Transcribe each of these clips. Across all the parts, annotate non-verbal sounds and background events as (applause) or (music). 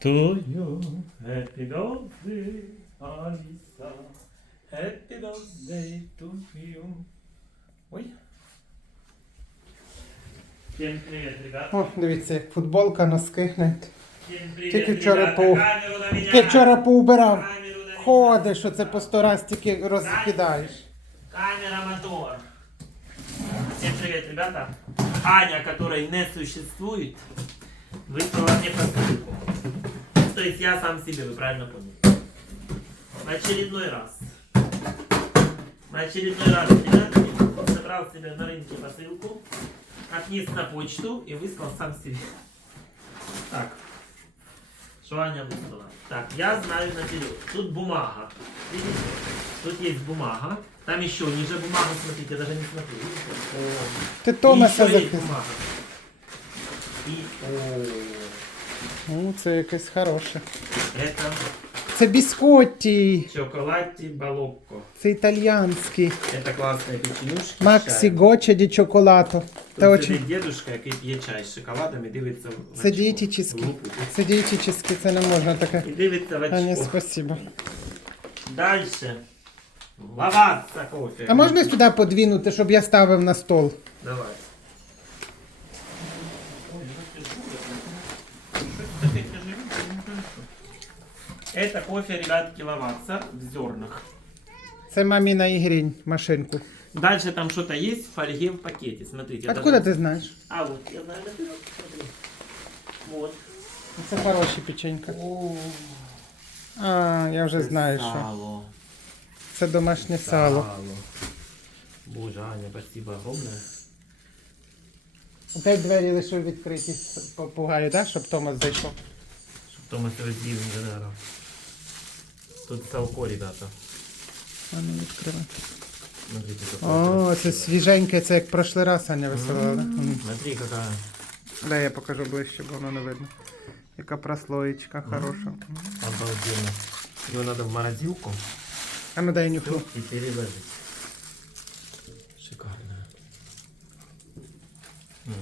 To you, happy birthday, Alisa. Happy birthday to you. Ой. Всем привет, ребята. О, дивіться, як футболка, носки гнуть. Всем привет, Тільки вчора ребята. по- Камеру на меня. Ти вчора поубирав. Камеру на меня. Ходиш, що це по сто раз тільки розкидаєш. Камера, мотор. Всем привет, ребята. Аня, которой не существует, выслала мне посылку. То есть я сам себе, вы правильно поняли. В очередной раз. В очередной раз, ребята, собрал себе на рынке посылку, отнес на почту и выслал сам себе. Так. Что Аня выслала? Так, я знаю наперед. Тут бумага. Видите? Тут есть бумага. Там еще ниже бумага, смотрите, я даже не смотрю. Видите? И Томаса бумага. И о, Ну, це якесь хороше. это Це біскотті. чоколадти балокко. Це італьянські. Это классные печенюшки. Максі чай. Гоче ді чоколато. Тут Це сидить очень... дедушка, який п'є чай з шоколадом і дивиться в Це очко. дієтичні. В лупу. Це дієтичні, це не можна таке. І дивиться в А, ні, очко. спасибо. Дальше. Лаваться кофе. А можна сюди подвинути, щоб я ставив на стол? Давай. Это кофе, ребятки, лаваться в зернах. Це маміна ігрінь, машинку. Дальше там что-то есть в фольге в пакете. Смотрите. Откуда даже- ти знаєш? А вот, я знаю наперед. Смотри. Вот. Це хороші печенька. О, А, я вже знаю, що. Сало. Це домашнє сало. Боже, Аня, спасибо огромное. Опять двері лише відкриті попугаю, так? Щоб Томас зайшов. Чтоб Томас раздел не задарил. Тут салко, ребята. А ну відкривай. Смотрите, какое О, це красивое. свіженьке, це як прошлий раз Аня висилала, да? М. Смотри, какая. Дай я покажу ближче, бо воно не видно. Яка прослоєчка хороша. Обалденно. Его надо в морозилку А ну дай всё, нюхну. и переложить. Шикарно. М.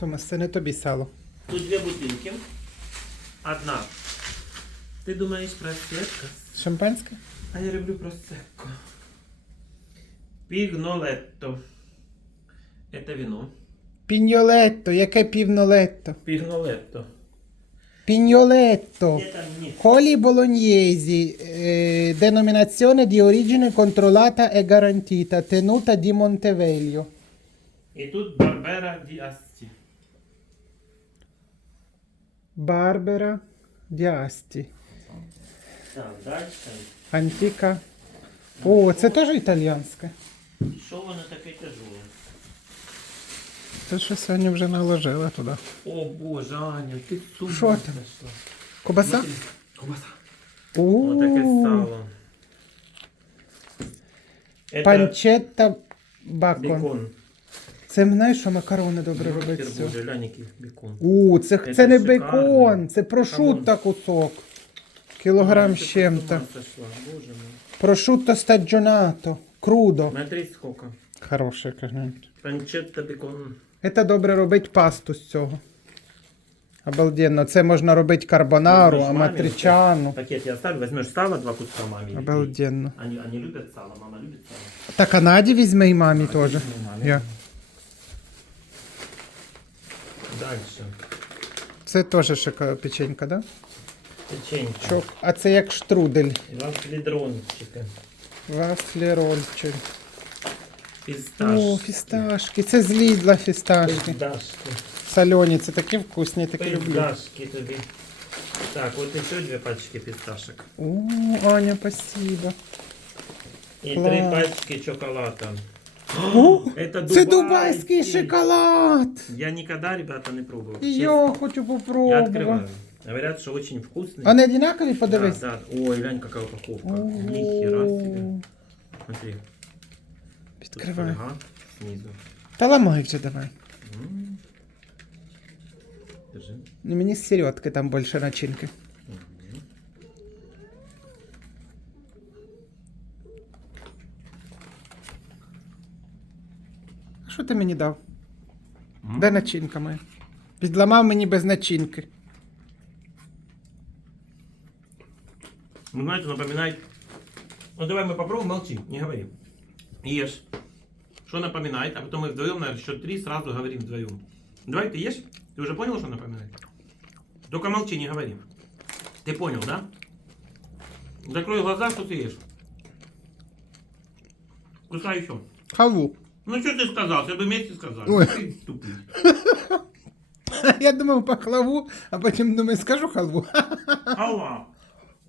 Томас, це не тобі сало. Тут две бутылки. Одна. Ты думаешь про сетка? Шампанське? А я люблю просекко. Пигнолетто. Это вино. Піньолетто, яке півнолетто? Пигнолетто. Піньолетто. Это не. Колі болоньєзі, eh, denominazione di origine controllata e garantita, tenuta di Monteveglio. И тут Барбера ди Асти. Барбера Діасті. Так, дальше. Антика. О, це теж італійське. Що воно таке тяжеле? Це що сьогодні вже наложила туди. О боже, Аня, ти з ума Що там? сошла. Кобаса? Смотри, Кобаса. О, таке О, сало. Это панчетта бакон. бекон. Це знаєш, що макарони добре роблять. З цього? глянь, який бекон. У, це, Це це не шикарно. бекон, це прошутто кусок. Кілограм з чим-то. Боже мой. Прошутто стаджонато. Крудо. Смотри, сколько. Хороше, кажуть. Панчетта бекон. Це добре робити пасту з цього. Обалденно. Це можна робити карбонару, маме, аматричану. Пакет я оставлю, возьмешь сало, два куска три. Обалденно. Они, они любят сало, мама любит сало. Та Канаді візьми і мамі теж. мамі. Я. Дальше. Це теж шика печенька, да? Печенье. Чок. А це як штрудель. Два флідрончика. Вафлі рольчик. Фісташ. О, фісташки. Це з Лідла фісташки. Пиздашки. Солені, це такі вкусні, такі люблю. Пиздашки тобі. Так, вот еще две пачки писташек. О, Аня, спасибо. И Класс. три пачки шоколада. О, Это це дубайський шоколад. Я никогда, ребята, не пробовал. І честно. я хочу Я попробувати. открываю. Говорят, что очень вкусный. А не одинакові, подивись. Да, да. Ой, глянь, какая упаковка. Ого. Нихера себе. Смотри. Тут Відкривай. фольга снизу. Та ламай вже давай. М. Держи. Ну, мені з середки там більше начинки. ти мені дав? Де начинка моя? Підламав мені без начинки. Ну, знаете, напоминает... Ну, давай мы попробуем, молчи, не говори. Ешь. Что напоминает, а потом мы вдвоем на счет три сразу говорим вдвоем. Давай, ты ешь? Ты уже понял, что напоминает? Только молчи, не говори. Ты понял, да? Закрой глаза, что ты ешь. Кусай еще. Халву. Ну, что ты сказал? Все бы вместе сказали. Ой. Ты тупый. (laughs) Я думав пахлаву, а потім думаю, скажу халву. (laughs) Халва.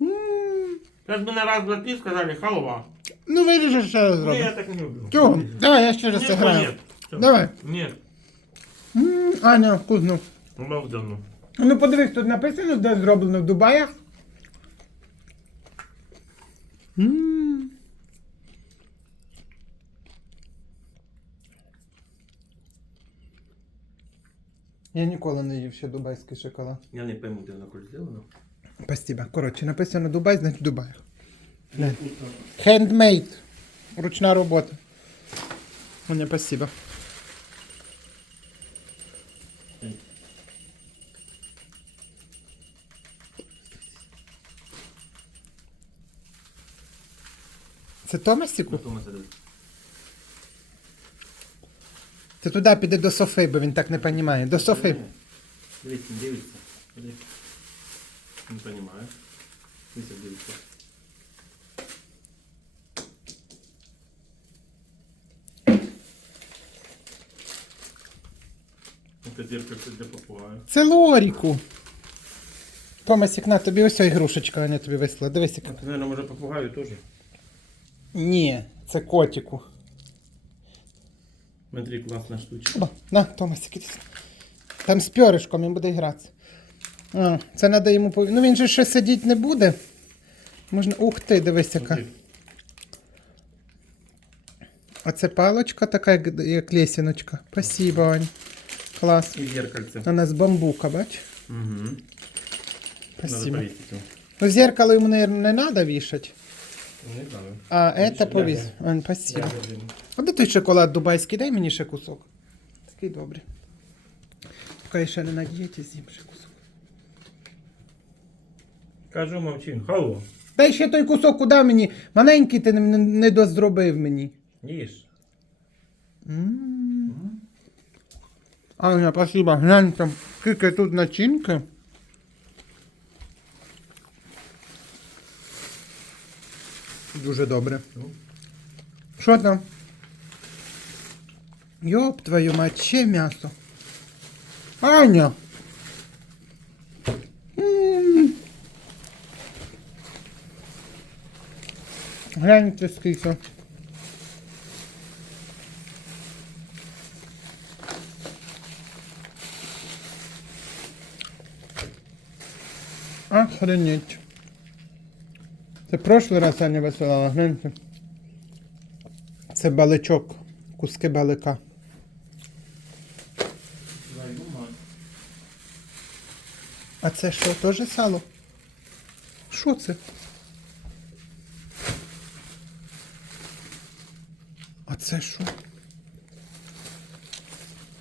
М, Сейчас бы на раз, два, три сказали халва. Ну виріжеш ще раз Ну, я зробимо. так не люблю. Чого? Давай, я ще раз Нет, зіграю. нет. Всё. Давай. Нет. М, Аня, вкусно. Богдану. Ну подивись, тут написано, де зроблено в Дубаях. М. Я ніколи не їв ще дубайський шоколад. Я не пойму, де воно коль зроблено. Спасибо. Коротше, написано Дубай, значить Дубаях. Handmade. Ручна робота. Аня, спасибо. Це Томасіку? Дадут. Ти туди піди до Софи, бо він так не розуміє. До Софи. Дивіться, дивіться. Ходи. Не понимаю. Дивіться, дивіться. Это зеркальце для попугая. Це Лоріку. Томасік, на тобі ось ігрушечка, Аня тобі висла. Дивись, яка. Это, наверное, може попугаю тоже. Ні, це котику. Смотри, классная штучка. Ба, на, Томасик, іди. Там з пьоришком він буде гратися. А, це треба йому пов... Ну він же ще сидіти не буде. Можна. Ух ти, дивись яка. А це палочка така, як, як лесіночка. Спасибо, Ань. Клас. І зеркальце. Вона з бамбука, бач? Угу. Спасибо. Ну, зеркало йому, наверное, не треба вішати. Не знаю. А це ляже. Ань, спасибо. А де той шоколад дубайський? Дай мені ще кусок. Такий добрий. Поки я ще не на дієті з'їм ще кусок. Кажу, мовчи. Халло. Дай ще той кусок, куди мені? Маленький ти не, дозробив мені. Їж. Аня, спасибо. Глянь там, скільки тут начинки. Дуже добре. Ну. Що там? Йоп твою мать, ще м'ясо. Аня! Гляньте скільки. Охренеть. Це прошлий раз Аня висилала, гляньте. Це баличок, куски балика. А це що, теж сало? Що це? А це що?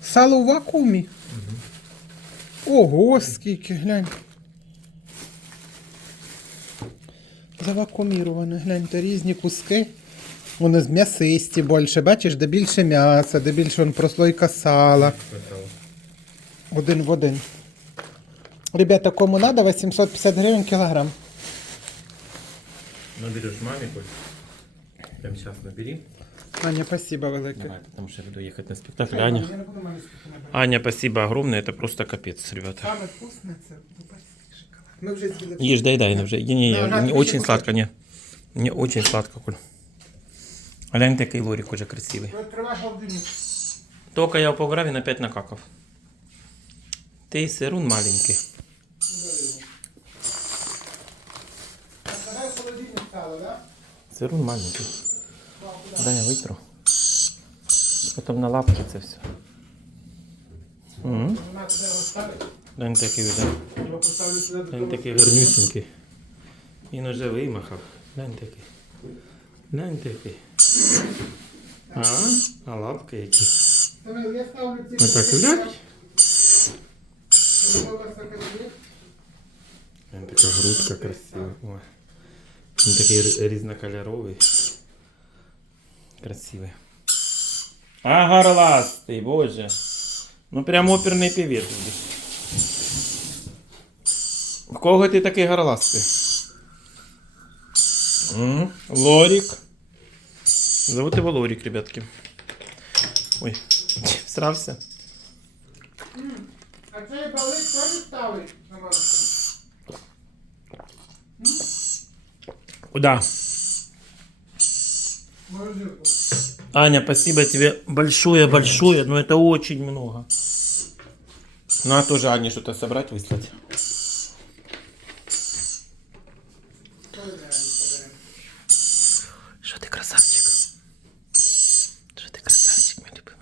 Сало в вакуумі? Ого, скільки, глянь. Завакууміроване, гляньте, різні куски. Вони з м'ясисті більше, бачиш, де більше м'яса, де більше вон прослойка сала. Один в один. Ребята, кому надо, 850 гривень кілограм. Наберешь маме, Коль. Прямо сейчас набери. Аня, спасибо велике. Давай, потому что я буду ехать на спектакль. Аня. Аня, спасибо огромное. Это просто капец, ребята. Саме вкусне це дубайський шоколад. Ми вже з'їли. Ешь, дай, дай, ну, уже. Не, не, Ага, не, не ты очень еще сладко, не. Не очень сладко, Коль. А глянь, такой лорик уже красивый. Відкривай холодильник. Только я пограв, він опять накакав. Ти сирун маленький. сирун маленький. Дай я витру. Потім на лапки це все. Угу. Дань такий вже. Дань такий гарнюсенький. Він уже вимахав. Дань такий. Дань такий. А? А лапки які. Отак глядь. Така грудка красива. Він такий різнокольоровий. Красивий. А горластий, боже. Ну прям оперний будеш. В кого ти такий горластий? Лорик. Зовут его Лорик, ребятки. Ой, (laughs) всрався. А цей балик теж ставить? Куда? Морозилку. Аня, спасибо тебе большое-большое, но это очень много. Надо тоже Ане что-то собрать, выслать. Что ты красавчик? Что ты красавчик, мой любимый?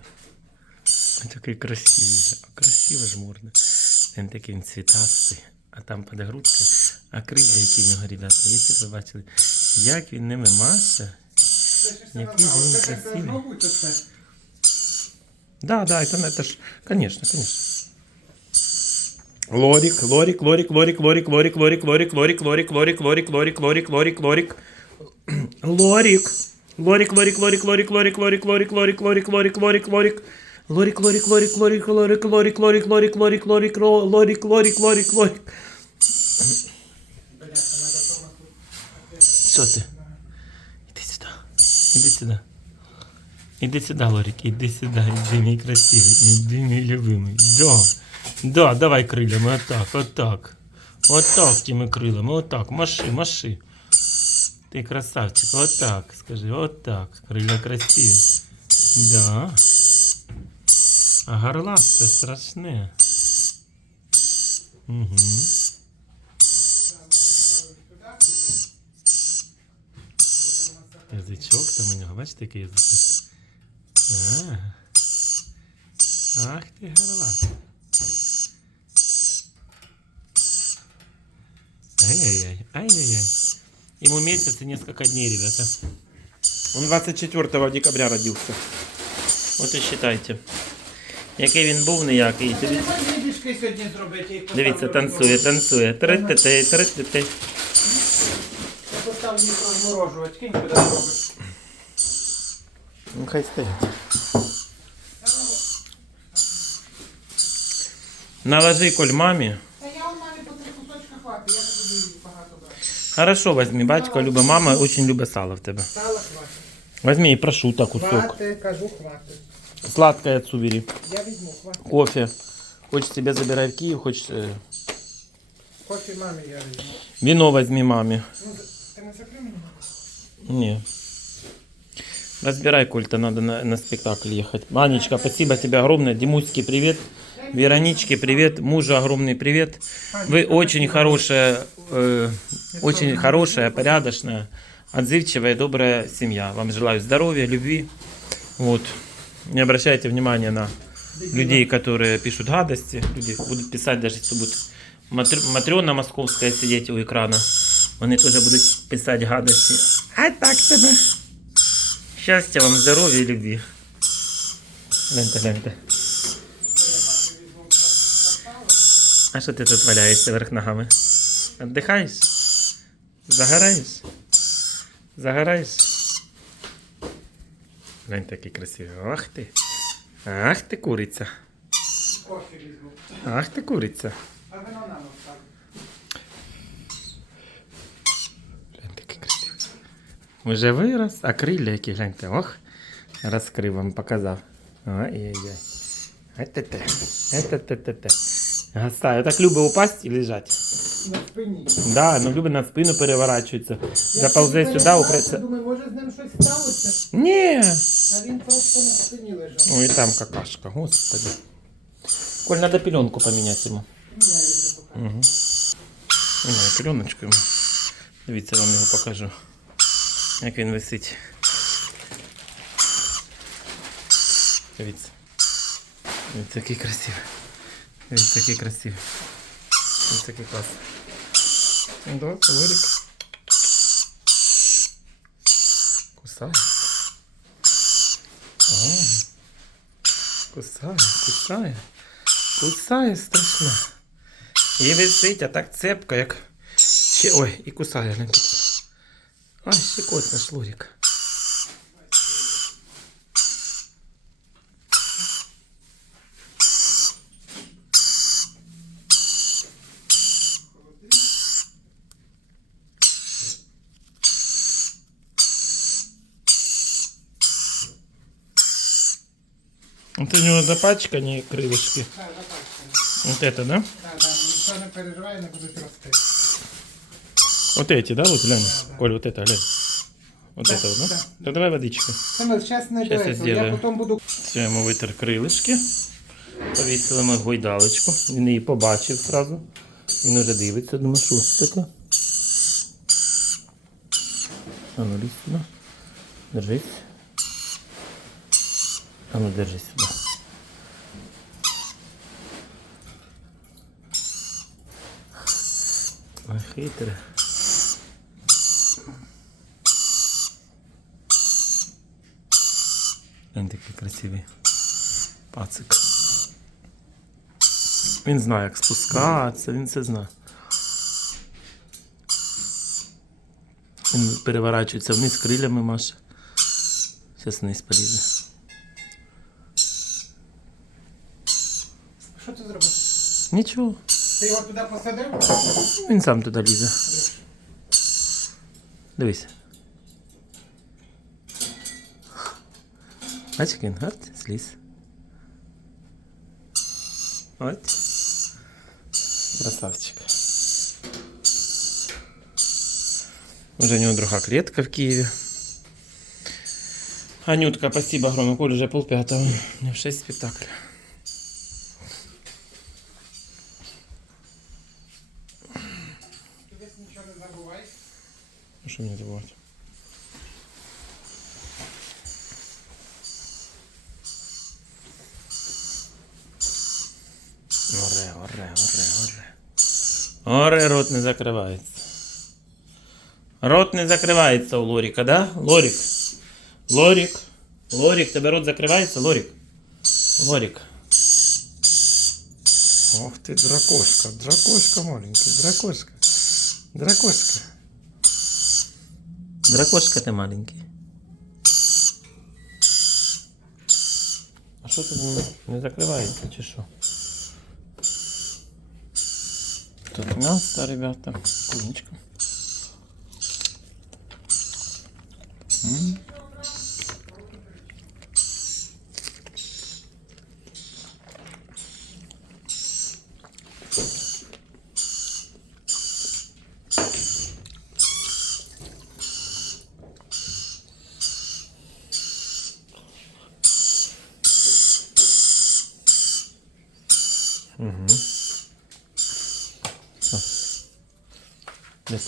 Он такой красивый, а красиво ж морда. Він такий він цвітастий, а там під грудкою, а крилля, які в нього, ребята, якщо ви бачили, як він ними маше. Який він красивий. Да, да, это, это ж, конечно, конечно. Лорик, лорик, лорик, лорик, лорик, лорик, лорик, лорик, лорик, лорик, лорик, лорик, лорик, лорик, лорик, лорик. Лорик. Лорик, лорик, лорик, лорик, лорик, лорик, лорик, лорик, лорик, лорик, лорик, лорик. Лорик, лорик, лорик, лорик, лорик, лорик, лорик, лорик, лорик, лорик, лорик, лорик, лорик, лорик. Що ти? Іди сюди. Іди сюди. Іди сюди, Лорик, іди сюди, іди, мій красивий, іди, мій любимий. Да. Да, давай крилями, отак, отак. Отак тими крилами, отак, маши, маши. Ти красавчик, отак, скажи, отак. Крилля красиві. Да. А горласте страшне. Угу. Язичок там у нього, бачите, який язичок? А. Ах ти горлас. Ай-яй-яй, ай-яй-яй. Ему месяц и несколько дней, ребята. Он 24 декабря родился. Вот і считайте. Який він був ніякий. Дивіться, дивіться танцює, танцює. Трит-ти-ти, трит-ти-ти. Я поставлю їх розморожувати. Кинь куди зробиш. Ну, хай стоять. Наложи коль мамі. Та я у мене по три кусочка хватить, я не буду їх багато брати. Хорошо, возьми, батько любить, мама очень любить сало в тебе. Сала хватить. Возьми и прошута кусок. Хватить, кажу, хватить. Сладкое отцу бери. Я візьму, хватить. Кофе. Хочешь себе забирай в Киев, хочешь... э, Кофе мамі я візьму. Вино возьми маме. не. Разбирай, Коль-то надо на, на спектакль ехать. Анечка, спасибо тебе огромное. Димуське привет. Вероничке привет. Мужу огромный привет. Вы очень хорошая, э, очень хорошая, порядочная, отзывчивая, добрая семья. Вам желаю здоровья, любви. Вот. Не обращайте внимания на людей, которые пишут гадости. Люди будут писать, даже если Матр- Матрена московская сидеть у экрана. Вони теж будуть писати гадості. А так тебе. Щастя вам, здоров'я і любві. Гляньте, гляньте. А що ти тут валяєшся верх ногами? Отдихаєш? Загораєш? Загораєш? Глянь, такий красивий. Ах ти. Ах ти куриця. Ах ти куриця. Уже вирос, а крилля які, гляньте, ох, розкрив вам, показав. Ай-яй-яй. Ай-те-те. Ай-те-те-те-те. Гасаю. Так любить упасть і лежать. На спині. Да, ну любить на спину переворачується. Заползе Я сюди, перебираю, упреться. Думаю, може з ним щось сталося, Ні. а він просто на спині лежав. Ой, там какашка, господи. Коль, надо пеленку поменять ему. Ну, я її покажу. Угу. Ой, пеленочку йому. Дивіться, я вам його покажу. Як він висить. Дивіться. Він такий красивий. Він такий красивий. Він такий класний. Ну, давай, Лорик. Кусай. О. Кусає, кусає. Кусає страшно. І висить, а так цепко, як. Ще... Ой, і кусає не А, щекотно слоник. Вот у него запачканные а крылышки. Да, запачканные. Вот это, да? Да, да. Ничего не переживай, не будет рости. Вот эти, да? Вот глянь. Да, да. Коль, вот это, глянь. Вот Да, это вот, да? да. Да давай водички. Саме зараз не Щас я до цього. Я зроблю. потім буду Все, йому витер крилишки. Повісили ми гойдалочку. Він її побачив зразу. Він уже дивиться, думає, що це таке. А ну лізь сюди. Держись. А ну держись сюди. Ой, хитре. Він такий красивий пацик. Він знає, як спускатися, він це знає. Він переворачується вниз крилями маше. Зараз вниз полізе. Що ти зробив? Нічого. Ти його туди посадив? Він сам туди лізе. Дивись. Бачиш, як він от. Красавчик. Уже у него друга клетка в Киеве. Анютка, спасибо огромное. Коль уже полпятого. У меня 6 спектаклей. Оре, оре, оре, оре. Оре, рот не закривається. Рот не закривається у Лоріка, да? Лорік. Лорік. Лорік, тебе рот закривається, Лорік. Лорік. Ох ти, дракошка, дракошка маленький, дракошка. Дракошка. Дракошка ти маленький. А що тут не, не закривається, чи що? Тут м'ясо, ребята. Куничка.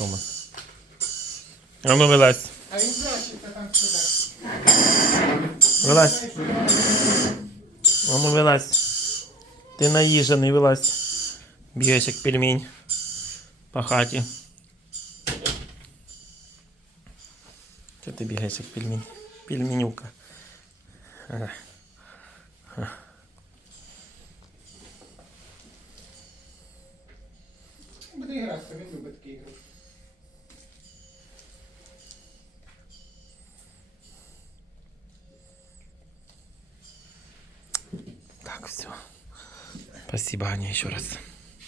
Томас? А ну вилазь. А він прячеться там сюди. Вилазь. А ну вилазь. Ти наїжений, вилазь. Бігаєш як пельмень по хаті. Що ти бігаєш як пельмень? Пельменюка. Ага. Буде гратися, він любить Так, все. Спасибо, Аня, еще раз.